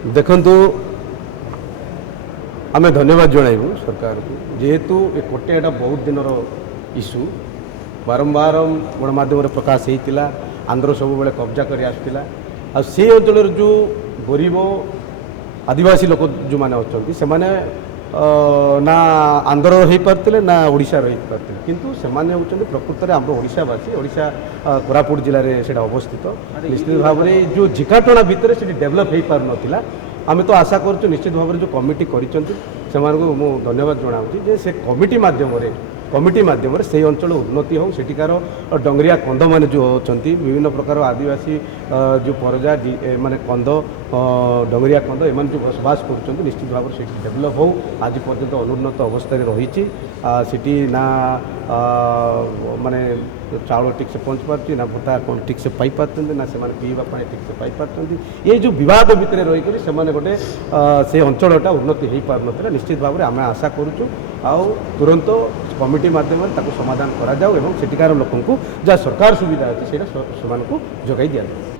देखु आम धन्यवाद जनइबू सरकार को जेहेतु ए कोटियाटा बहुत दिन इश्यू बारंबार गणमाध्यम प्रकाश होता आंध्र सब बेले कब्जा कर आसला से अंचल जो गरीब आदिवासी लोक जो मैंने अच्छा से मैंने ना आंध्र हो पार्थे ना ओडिशा रही पार्थे किंतु से होती प्रकृत में आम ओडिशावासी ओडिशा कोरापुट जिले में से अवस्थित निश्चित भाव में जो झिकाटणा भितर से डेभलप हो पार नाला आम तो आशा करूँ निश्चित भाव में जो कमिटी कर धन्यवाद जनाऊँ से कमिटी माध्यम से अंचल उन्नति हो सेठिकार डंगरिया कंद मान जो अच्छा विभिन्न प्रकार आदिवासी जो परजा माने कंद डंगरिया कंद एम जो बसवास कर निश्चित भाव से डेभलप हो आज पर्यंत अनुन्नत अवस्था रही ना माने चाउल ठीक से पहुँच पार्टी ना भत्ता ठीक से पाई पार्टी ना से पीवा ठीक से पाई पार्टी ये जो विवाद भितर रही से गोटे से अंचलटा उन्नति हो पार ना निश्चित भाव में आम आशा करूँ आउ तुरंत कमिटी माध्यम समाधान करा जाऊ एवं सेठिकार लोक जहाँ सरकार सुविधा अच्छी से जगह दि जाए।